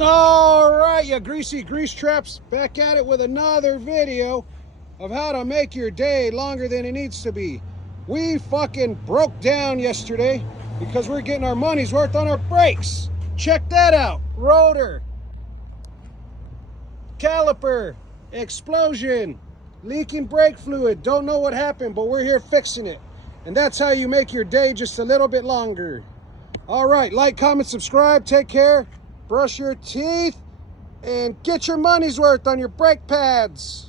All right, you greasy grease traps, back at it with another video of how to make your day longer than it needs to be. We fucking broke down yesterday because we're getting our money's worth on our brakes. Check that out. Rotor, caliper, explosion, leaking brake fluid. Don't know what happened, but we're here fixing it. And that's how you make your day just a little bit longer. All right, like, comment, subscribe, take care, brush your teeth, and get your money's worth on your brake pads.